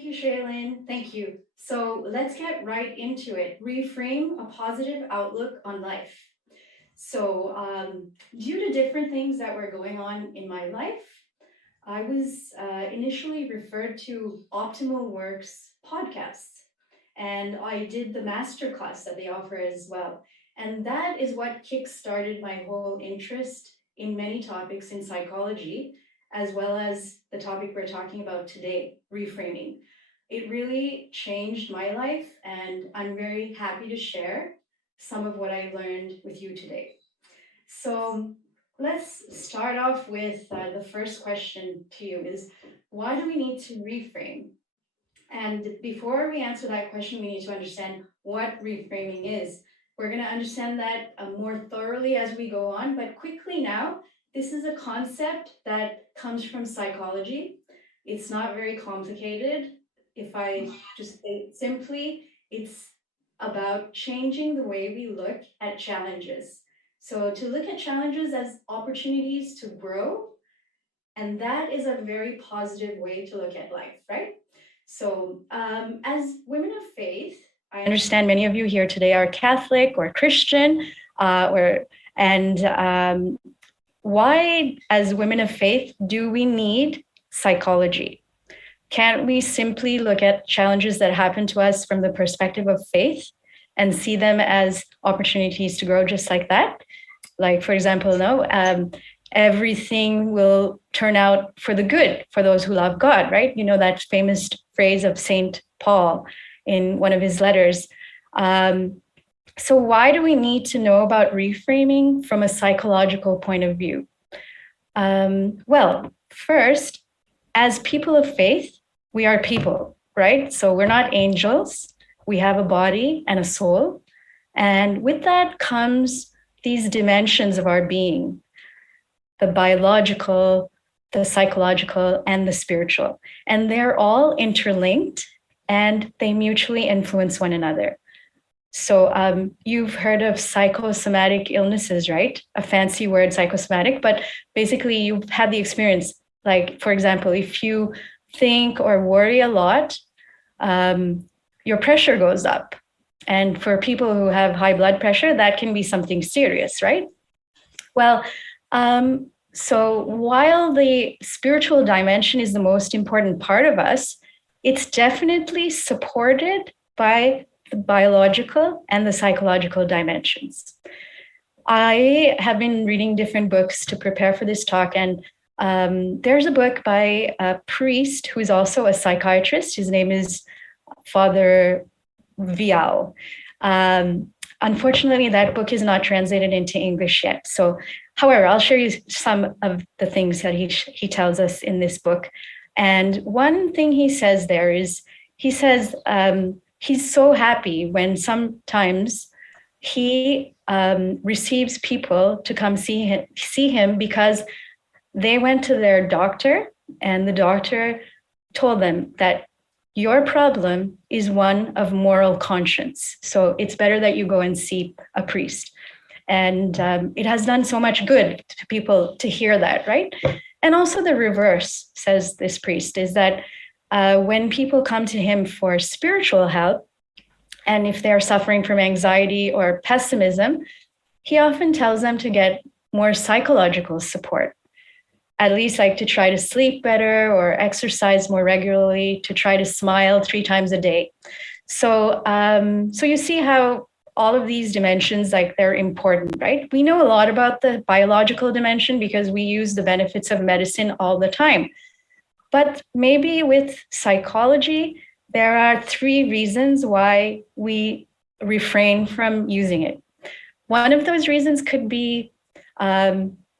Thank you, Shaylin. Thank you. So let's get right into it. Reframe a positive outlook on life. So, due to different things that were going on in my life, I was initially referred to Optimal Works podcasts, and I did the masterclass that they offer as well. And that is what kickstarted my whole interest in many topics in psychology, as well as the topic we're talking about today, reframing. It really changed my life, and I'm very happy to share some of what I learned with you today. So let's start off with the first question to you is, why do we need to reframe? And before we answer that question, we need to understand what reframing is. We're going to understand that more thoroughly as we go on, but quickly now, this is a concept that comes from psychology. It's not very complicated. If I just say it simply, it's about changing the way we look at challenges. So to look at challenges as opportunities to grow, and that is a very positive way to look at life, right? So, as women of faith, I understand many of you here today are Catholic or Christian, why, as women of faith, do we need psychology? Can't we simply look at challenges that happen to us from the perspective of faith and see them as opportunities to grow just like that? Like, for example, no, everything will turn out for the good for those who love God, right? You know that famous phrase of Saint Paul in one of his letters. So why do we need to know about reframing from a psychological point of view? Well, first, as people of faith, we are people, right? So we're not angels. We have a body and a soul. And with that comes these dimensions of our being, the biological, the psychological, and the spiritual. And they're all interlinked and they mutually influence one another. So you've heard of psychosomatic illnesses, right? A fancy word, psychosomatic, but basically you've had the experience. Like, for example, if you think or worry a lot, your pressure goes up. And for people who have high blood pressure, that can be something serious, right? Well, so while the spiritual dimension is the most important part of us, it's definitely supported by the biological and the psychological dimensions. I have been reading different books to prepare for this talk, and there's a book by a priest who is also a psychiatrist. His name is Father Vial. Unfortunately, that book is not translated into English yet. So, however, I'll share you some of the things that he tells us in this book. And one thing he says there is, he says he's so happy when sometimes he receives people to come see him because they went to their doctor and the doctor told them that your problem is one of moral conscience. So it's better that you go and see a priest. And it has done so much good to people to hear that, right? And also the reverse, says this priest, is that when people come to him for spiritual help, and if they're suffering from anxiety or pessimism, he often tells them to get more psychological support. At least like to try to sleep better or exercise more regularly, to try to smile 3 times a day. So, so you see how all of these dimensions, like they're important, right? We know a lot about the biological dimension because we use the benefits of medicine all the time. But maybe with psychology, there are 3 reasons why we refrain from using it. One of those reasons could be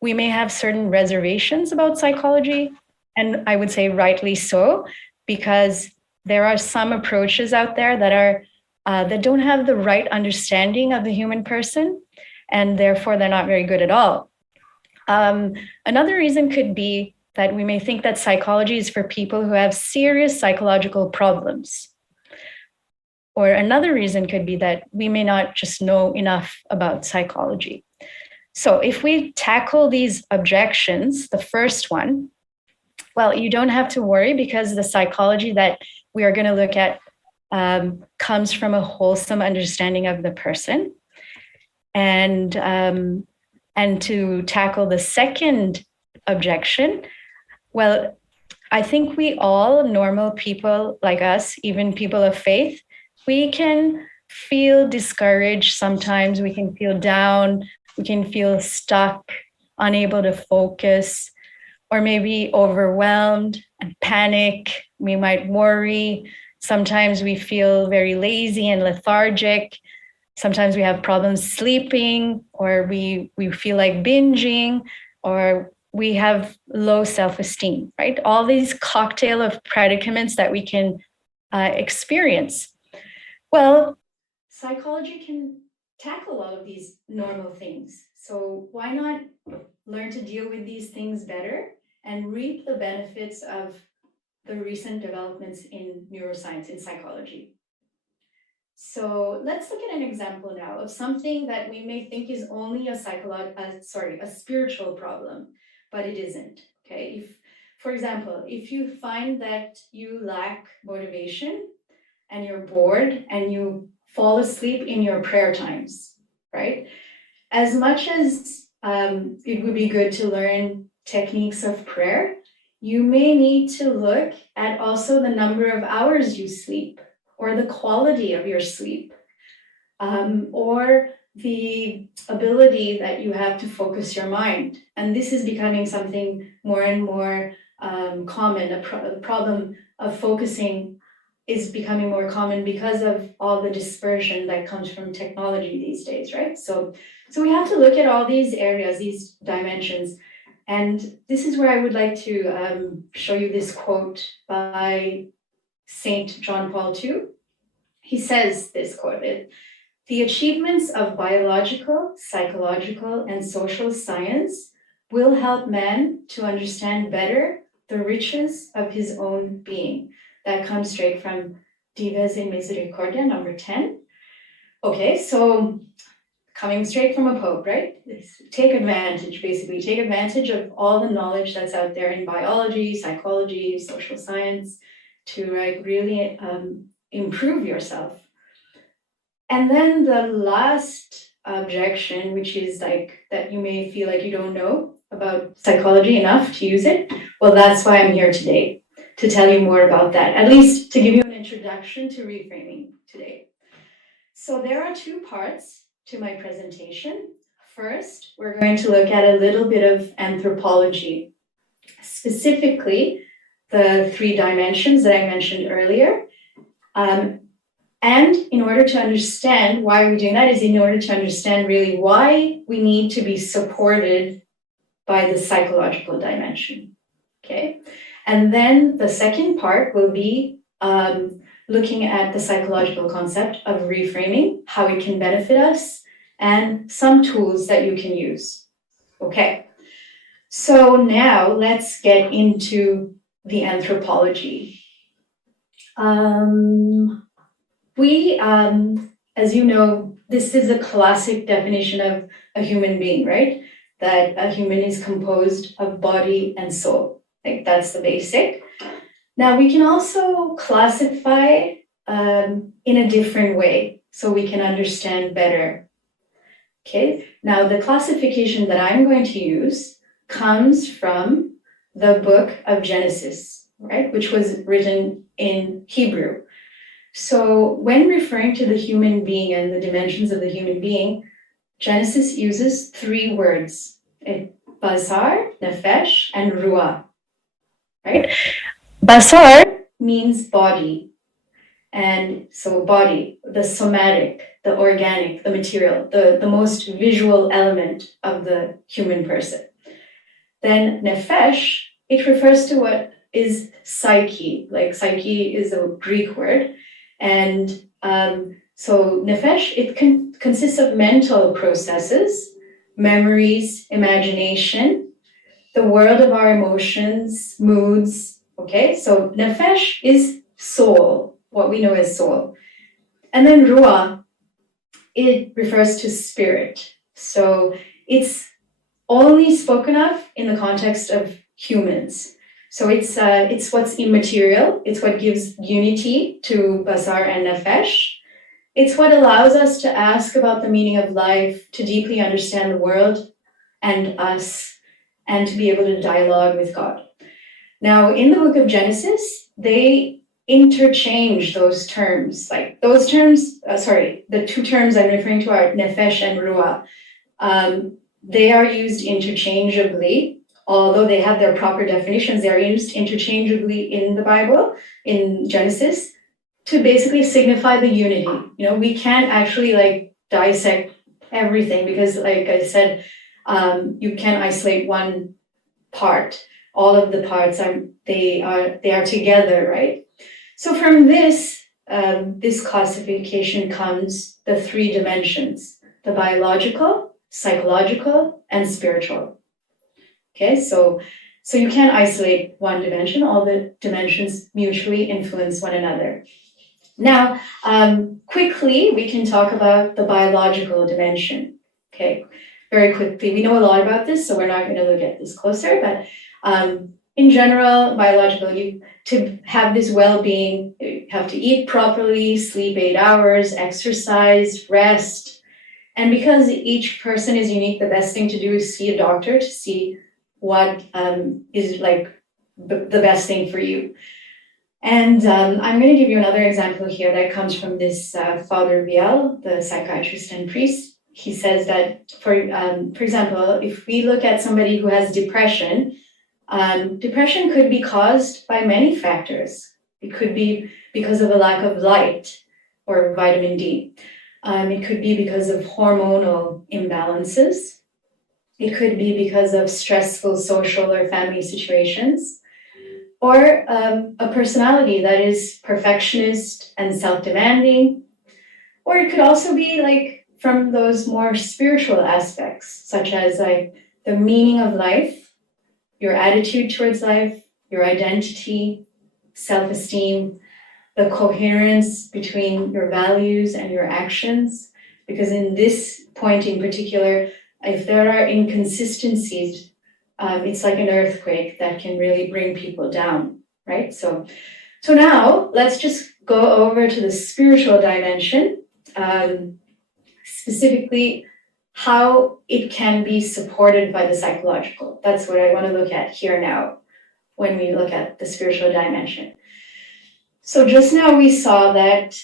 we may have certain reservations about psychology, and I would say rightly so, because there are some approaches out there that are that don't have the right understanding of the human person, and therefore they're not very good at all. Another reason could be that we may think that psychology is for people who have serious psychological problems. Or another reason could be that we may not just know enough about psychology. So if we tackle these objections, the first one, Well, you don't have to worry, because the psychology that we are going to look at comes from a wholesome understanding of the person. And to tackle the second objection, well, I think we all, normal people like us, even people of faith, we can feel discouraged sometimes. We can feel down. We can feel stuck, unable to focus, or maybe overwhelmed and panic. We might worry. Sometimes we feel very lazy and lethargic. Sometimes we have problems sleeping, or we feel like binging, or we have low self-esteem, right? All these cocktail of predicaments that we can experience. Well, psychology can tackle all of these normal things. So why not learn to deal with these things better and reap the benefits of the recent developments in neuroscience, in psychology? So let's look at an example now of something that we may think is only a spiritual problem, but it isn't. Okay. For example, if you find that you lack motivation and you're bored and you fall asleep in your prayer times, right? As much as it would be good to learn techniques of prayer, you may need to look at also the number of hours you sleep, or the quality of your sleep, or the ability that you have to focus your mind. And this is becoming something more and more common. The problem of focusing is becoming more common because of all the dispersion that comes from technology these days, right? So we have to look at all these areas, these dimensions. And this is where I would like to show you this quote by Saint John Paul II. He says this quote: "The achievements of biological, psychological, and social science will help man to understand better the riches of his own being." That comes straight from Divas in Misericordia, number 10. Okay, so coming straight from a pope, right? Take advantage of all the knowledge that's out there in biology, psychology, social science, to really improve yourself. And then the last objection, which is like that you may feel like you don't know about psychology enough to use it. Well, that's why I'm here today, to tell you more about that, at least to give you an introduction to reframing today. So there are two parts to my presentation. First, we're going to look at a little bit of anthropology, specifically the 3 dimensions that I mentioned earlier. And in order to understand why we're doing that is in order to understand really why we need to be supported by the psychological dimension, okay? And then the second part will be looking at the psychological concept of reframing, how it can benefit us, and some tools that you can use. Okay, so now let's get into the anthropology. As you know, this is a classic definition of a human being, right? That a human is composed of body and soul. Like, that's the basic. Now, we can also classify in a different way so we can understand better. Okay, now the classification that I'm going to use comes from the book of Genesis, right? Which was written in Hebrew. So when referring to the human being and the dimensions of the human being, Genesis uses 3 words: basar, nefesh, and ruah, right? Basar means body. And so body, the somatic, the organic, the material, the most visual element of the human person. Then nefesh, it refers to what is psyche. Like, psyche is a Greek word. And so nefesh, it consists of mental processes, memories, imagination, the world of our emotions, moods. Okay, so nefesh is soul, what we know as soul. And then ruah, it refers to spirit. So it's only spoken of in the context of humans. So it's what's immaterial. It's what gives unity to basar and nefesh. It's what allows us to ask about the meaning of life, to deeply understand the world and us, and to be able to dialogue with God. Now, in the book of Genesis, they interchange those terms. Like those terms, the two terms I'm referring to are nefesh and ruah. They are used interchangeably. Although they have their proper definitions, they are used interchangeably in the Bible, in Genesis, to basically signify the unity. We can't actually like dissect everything because, like I said, you can't isolate one part. All of the parts they are together, right? So from this classification comes the three dimensions: the biological, psychological, and spiritual. Okay, so you can't isolate one dimension. All the dimensions mutually influence one another. Now, quickly, we can talk about the biological dimension. Okay, very quickly. We know a lot about this, so we're not going to look at this closer. But in general, biological, to have this well-being, you have to eat properly, sleep 8 hours, exercise, rest. And because each person is unique, the best thing to do is see a doctor to see what is like the best thing for you. And I'm going to give you another example here that comes from this Father Biel, the psychiatrist and priest. He says that, for example, if we look at somebody who has depression, depression could be caused by many factors. It could be because of a lack of light or vitamin D. It could be because of hormonal imbalances. It could be because of stressful social or family situations, or a personality that is perfectionist and self-demanding. Or it could also be like from those more spiritual aspects, such as like the meaning of life, your attitude towards life, your identity, self-esteem, the coherence between your values and your actions. Because in this point in particular, if there are inconsistencies, it's like an earthquake that can really bring people down, right? So now let's just go over to the spiritual dimension, specifically how it can be supported by the psychological. That's what I want to look at here now when we look at the spiritual dimension. So just now we saw that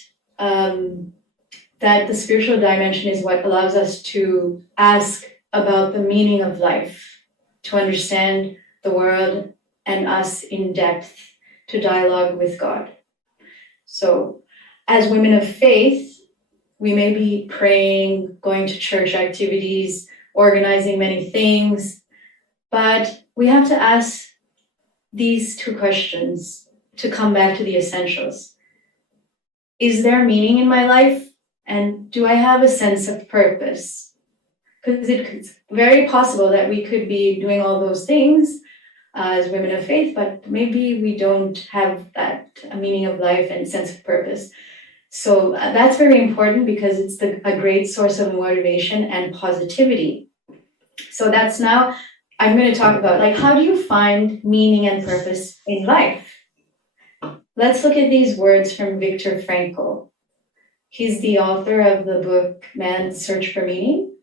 that the spiritual dimension is what allows us to ask about the meaning of life, to understand the world and us in depth, to dialogue with God. So as women of faith, we may be praying, going to church activities, organizing many things, but we have to ask these two questions to come back to the essentials. Is there meaning in my life? And do I have a sense of purpose? Because it's very possible that we could be doing all those things as women of faith, but maybe we don't have that meaning of life and sense of purpose. So that's very important because it's a great source of motivation and positivity. So that's now, I'm going to talk about like, how do you find meaning and purpose in life? Let's look at these words from Viktor Frankl. He's the author of the book Man's Search for Meaning,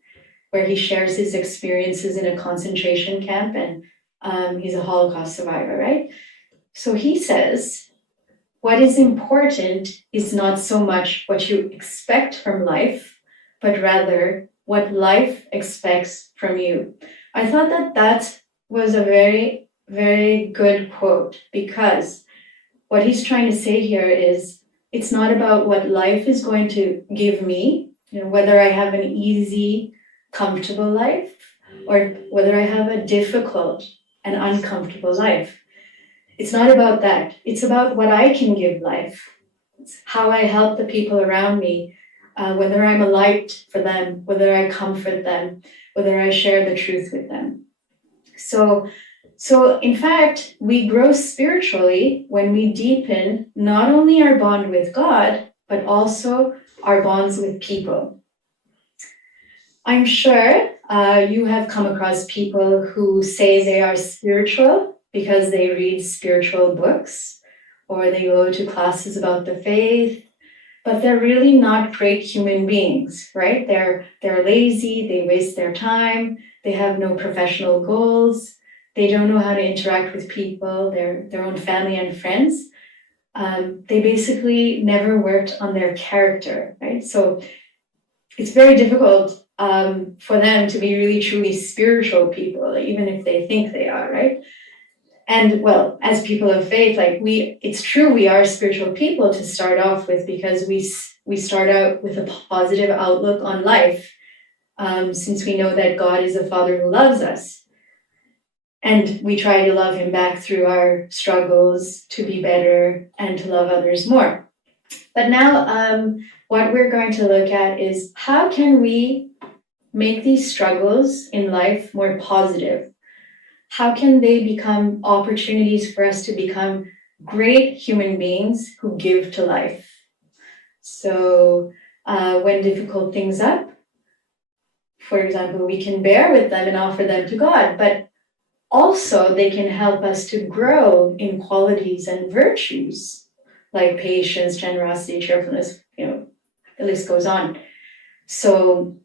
where he shares his experiences in a concentration camp, and he's a Holocaust survivor, right? So he says, what is important is not so much what you expect from life, but rather what life expects from you. I thought that was a very, very good quote, because what he's trying to say here is it's not about what life is going to give me, whether I have an easy, comfortable life or whether I have a difficult and uncomfortable life. It's not about that. It's about what I can give life. It's how I help the people around me, whether I'm a light for them, whether I comfort them, whether I share the truth with them. So in fact, we grow spiritually when we deepen not only our bond with God, but also our bonds with people. I'm sure you have come across people who say they are spiritual, because they read spiritual books or they go to classes about the faith, but they're really not great human beings, right? They're lazy, they waste their time, they have no professional goals, they don't know how to interact with people, their own family and friends. They basically never worked on their character, right? So it's very difficult for them to be really truly spiritual people, even if they think they are, right? And well, as people of faith, like it's true we are spiritual people to start off with, because we start out with a positive outlook on life, since we know that God is a Father who loves us. And we try to love him back through our struggles to be better and to love others more. But now what we're going to look at is how can we make these struggles in life more positive? How can they become opportunities for us to become great human beings who give to life? So when difficult things up, for example, we can bear with them and offer them to God, but also they can help us to grow in qualities and virtues like patience, generosity, cheerfulness, the list goes on. So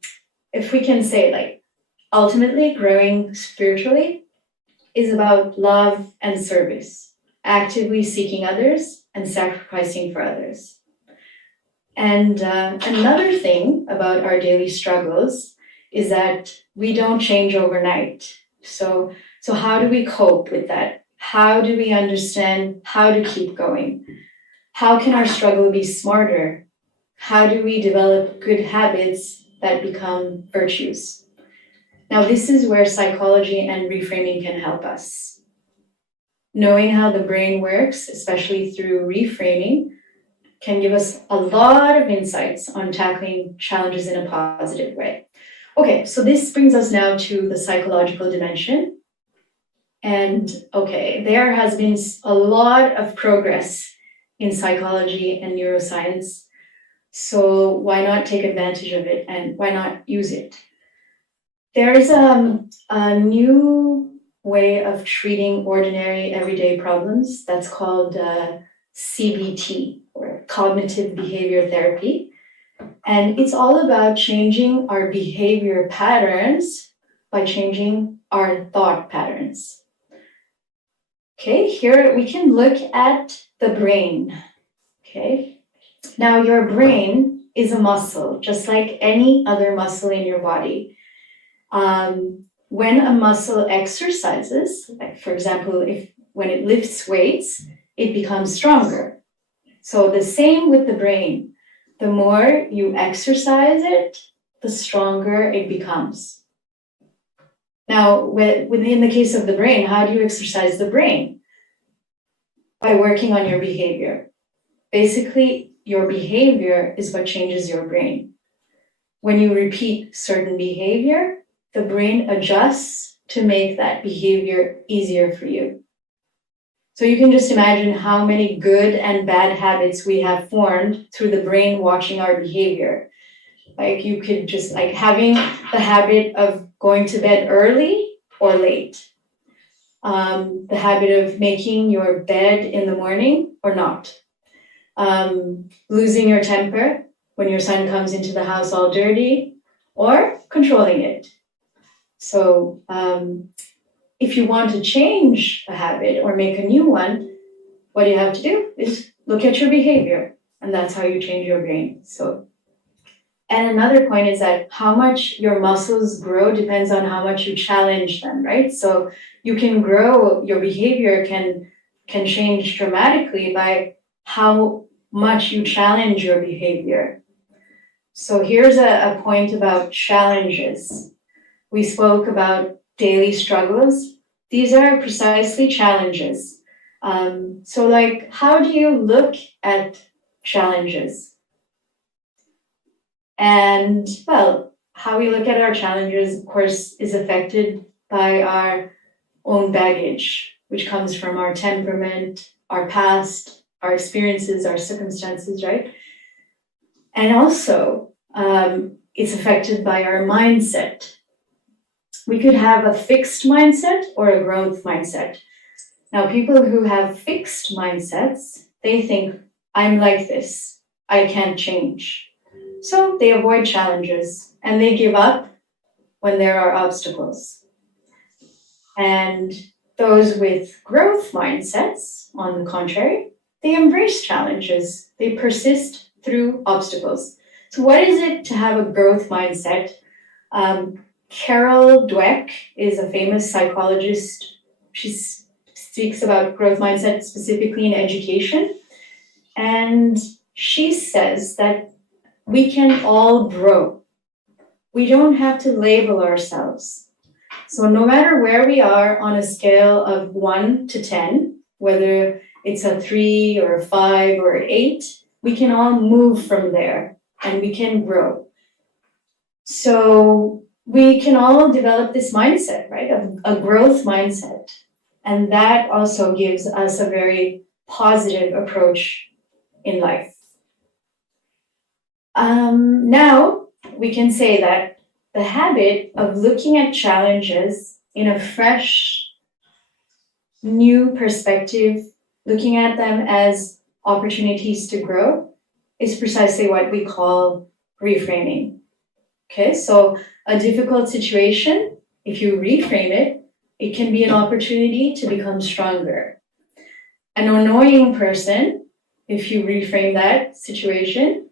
if we can say, like, ultimately growing spiritually is about love and service, actively seeking others and sacrificing for others. And another thing about our daily struggles is that we don't change overnight. So how do we cope with that? How do we understand how to keep going? How can our struggle be smarter? How do we develop good habits that become virtues? Now, this is where psychology and reframing can help us. Knowing how the brain works, especially through reframing, can give us a lot of insights on tackling challenges in a positive way. Okay, so this brings us now to the psychological dimension. And okay, there has been a lot of progress in psychology and neuroscience. So why not take advantage of it and why not use it? There is a new way of treating ordinary everyday problems that's called CBT, or cognitive behavior therapy. And it's all about changing our behavior patterns by changing our thought patterns. Okay, here we can look at the brain. Okay, now your brain is a muscle, just like any other muscle in your body. When a muscle exercises, like for example, when it lifts weights, it becomes stronger. So the same with the brain. The more you exercise it, the stronger it becomes. Now, within the case of the brain, how do you exercise the brain? By working on your behavior. Basically, your behavior is what changes your brain. When you repeat certain behavior, the brain adjusts to make that behavior easier for you. So you can just imagine how many good and bad habits we have formed through the brain watching our behavior. Like you could just like having the habit of going to bed early or late. The habit of making your bed in the morning or not. Losing your temper when your son comes into the house all dirty, or controlling it. So if you want to change a habit or make a new one, what you have to do is look at your behavior, and that's how you change your brain. So, and another point is that how much your muscles grow depends on how much you challenge them, right? So you can grow, your behavior can change dramatically by how much you challenge your behavior. So here's a point about challenges. We spoke about daily struggles. These are precisely challenges. So like, how do you look at challenges? And well, how we look at our challenges, of course, is affected by our own baggage, which comes from our temperament, our past, our experiences, our circumstances, right? And also, it's affected by our mindset. We could have a fixed mindset or a growth mindset. Now, people who have fixed mindsets, they think, I'm like this, I can't change. So they avoid challenges and they give up when there are obstacles. And those with growth mindsets, on the contrary, they embrace challenges, they persist through obstacles. So, what is it to have a growth mindset? Carol Dweck is a famous psychologist. She speaks about growth mindset specifically in education. And she says that we can all grow. We don't have to label ourselves. So no matter where we are on a scale of 1 to 10, whether it's a 3 or a 5 or 8, we can all move from there and we can grow. So we can all develop this mindset, right? A growth mindset. And that also gives us a very positive approach in life. Now we can say that the habit of looking at challenges in a fresh, new perspective, looking at them as opportunities to grow, is precisely what we call reframing. Okay, so a difficult situation, if you reframe it, it can be an opportunity to become stronger. An annoying person, if you reframe that situation,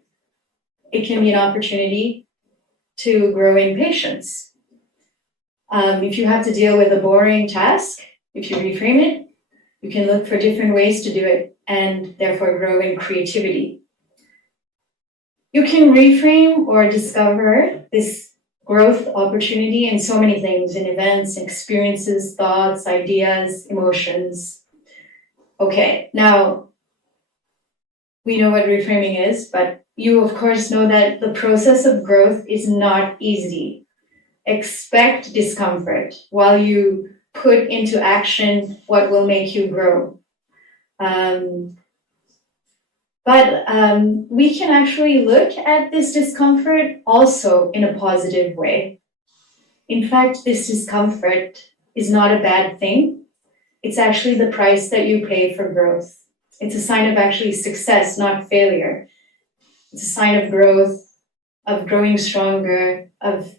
it can be an opportunity to grow in patience. If you have to deal with a boring task, if you reframe it, you can look for different ways to do it and therefore grow in creativity. You can reframe or discover this growth opportunity in so many things, in events, experiences, thoughts, ideas, emotions. Okay, now we know what reframing is, but you of course know that the process of growth is not easy. Expect discomfort while you put into action what will make you grow. But we can actually look at this discomfort also in a positive way. In fact, this discomfort is not a bad thing. It's actually the price that you pay for growth. It's a sign of actually success, not failure. It's a sign of growth, of growing stronger, of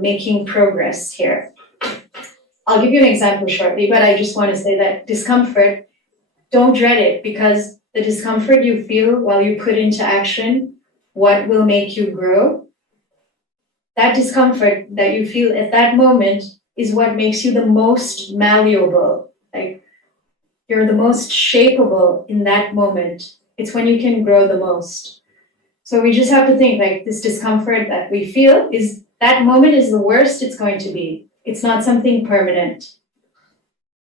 making progress here. I'll give you an example shortly, but I just want to say that discomfort, don't dread it, because the discomfort you feel while you put into action what will make you grow, that discomfort that you feel at that moment is what makes you the most malleable. Like, you're the most shapeable in that moment. It's when you can grow the most. So we just have to think, like, this discomfort that we feel is, that moment is the worst it's going to be. It's not something permanent.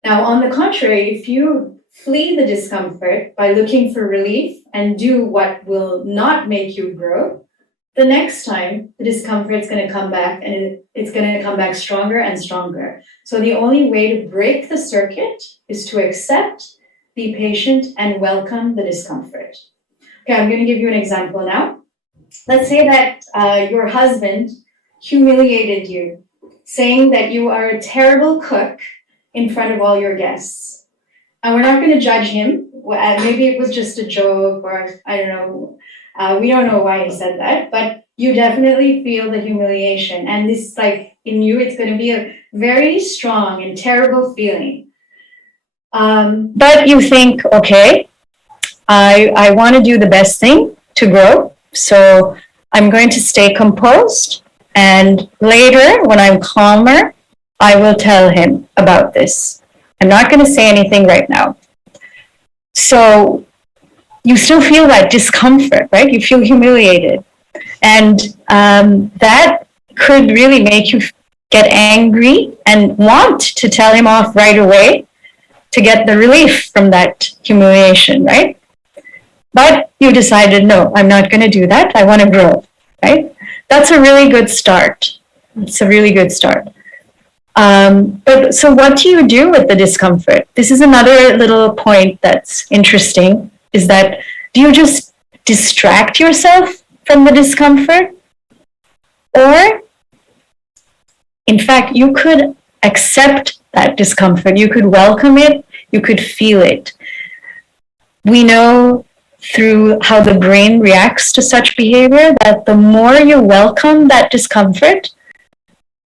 Now, on the contrary, if you flee the discomfort by looking for relief and do what will not make you grow, the next time the discomfort is going to come back, and it's going to come back stronger and stronger. So the only way to break the circuit is to accept, be patient, and welcome the discomfort. Okay, I'm going to give you an example now. Let's say that your husband humiliated you, saying that you are a terrible cook in front of all your guests. And we're not going to judge him. Maybe it was just a joke, or I don't know. We don't know why he said that, but you definitely feel the humiliation. And this, like, in you, it's going to be a very strong and terrible feeling. But you think, okay, I want to do the best thing to grow. So I'm going to stay composed. And later, when I'm calmer, I will tell him about this. I'm not going to say anything right now. So you still feel that discomfort, right? You feel humiliated. And that could really make you get angry and want to tell him off right away to get the relief from that humiliation, right? But you decided, no, I'm not going to do that. I want to grow, right? That's a really good start. It's a really good start. But so what do you do with the discomfort? This is another little point that's interesting, is that do you just distract yourself from the discomfort? Or, in fact, you could accept that discomfort. You could welcome it. You could feel it. We know through how the brain reacts to such behavior that the more you welcome that discomfort,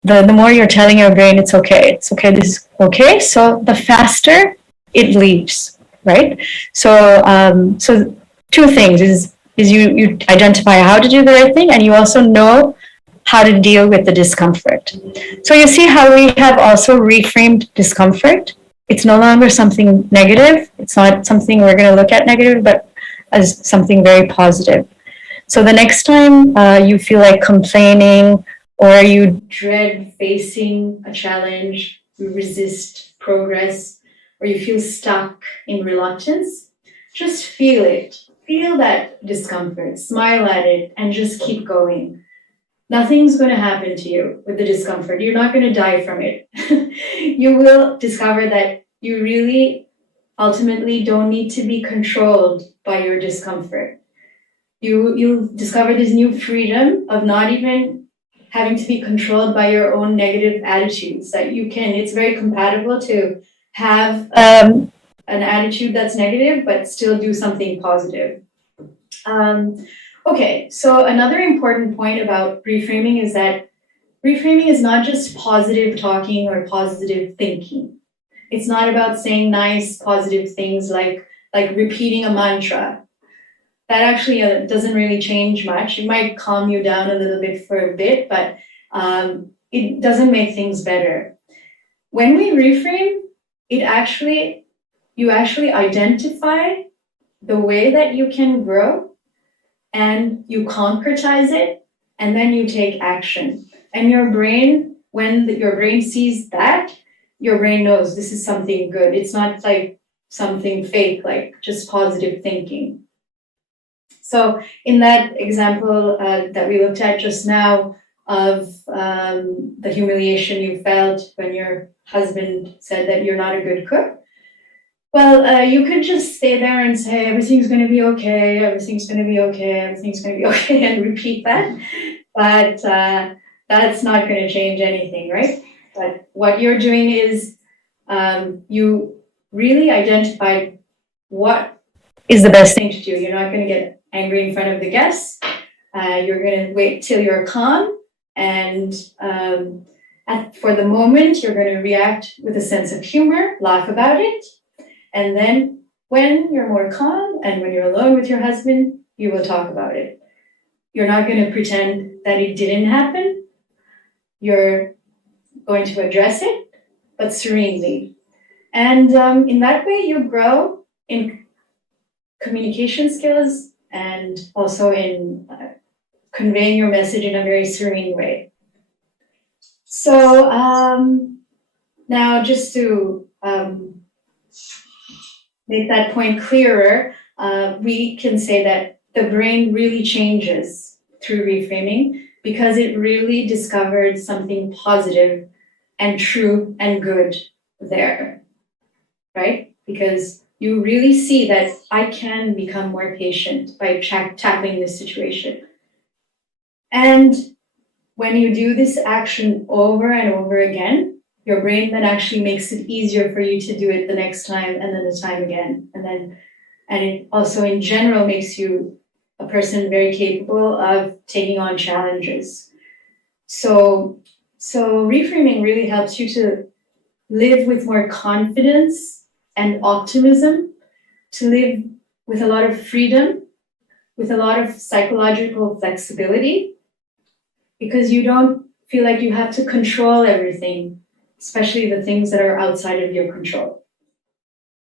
the more you're telling your brain it's okay, this is okay. So the faster it leaves, right? So so two things is you identify how to do the right thing, and you also know how to deal with the discomfort. So you see how we have also reframed discomfort. It's no longer something negative. It's not something we're going to look at negative, but as something very positive. So the next time you feel like complaining, or you dread facing a challenge, you resist progress, or you feel stuck in reluctance, just feel it. Feel that discomfort, smile at it, and just keep going. Nothing's going to happen to you with the discomfort. You're not going to die from it. You will discover that you really ultimately don't need to be controlled by your discomfort. You'll discover this new freedom of not even having to be controlled by your own negative attitudes, that you can, it's very compatible to have an attitude that's negative, but still do something positive. Okay, so another important point about reframing is that reframing is not just positive talking or positive thinking. It's not about saying nice, positive things like repeating a mantra. That actually doesn't really change much. It might calm you down a little bit for a bit, but it doesn't make things better. When we reframe, you actually identify the way that you can grow, and you concretize it, and then you take action. And your brain, when your brain sees that, your brain knows this is something good. It's not like something fake, like just positive thinking. So in that example that we looked at just now of the humiliation you felt when your husband said that you're not a good cook, well, you could just stay there and say, everything's going to be okay, everything's going to be okay, everything's going to be okay, and repeat that. But that's not going to change anything, right? But what you're doing is you really identified what is the best thing to do. You're not going to get angry in front of the guests. You're going to wait till you're calm. And for the moment, you're going to react with a sense of humor, laugh about it. And then when you're more calm and when you're alone with your husband, you will talk about it. You're not going to pretend that it didn't happen. You're going to address it, but serenely. And in that way, you grow in communication skills and also in conveying your message in a very serene way. So now just to make that point clearer, we can say that the brain really changes through reframing because it really discovered something positive and true and good there, right? Because you really see that I can become more patient by tackling this situation. And when you do this action over and over again, your brain then actually makes it easier for you to do it the next time and then the time again. And it also in general makes you a person very capable of taking on challenges. So reframing really helps you to live with more confidence and optimism, to live with a lot of freedom, with a lot of psychological flexibility, because you don't feel like you have to control everything, especially the things that are outside of your control.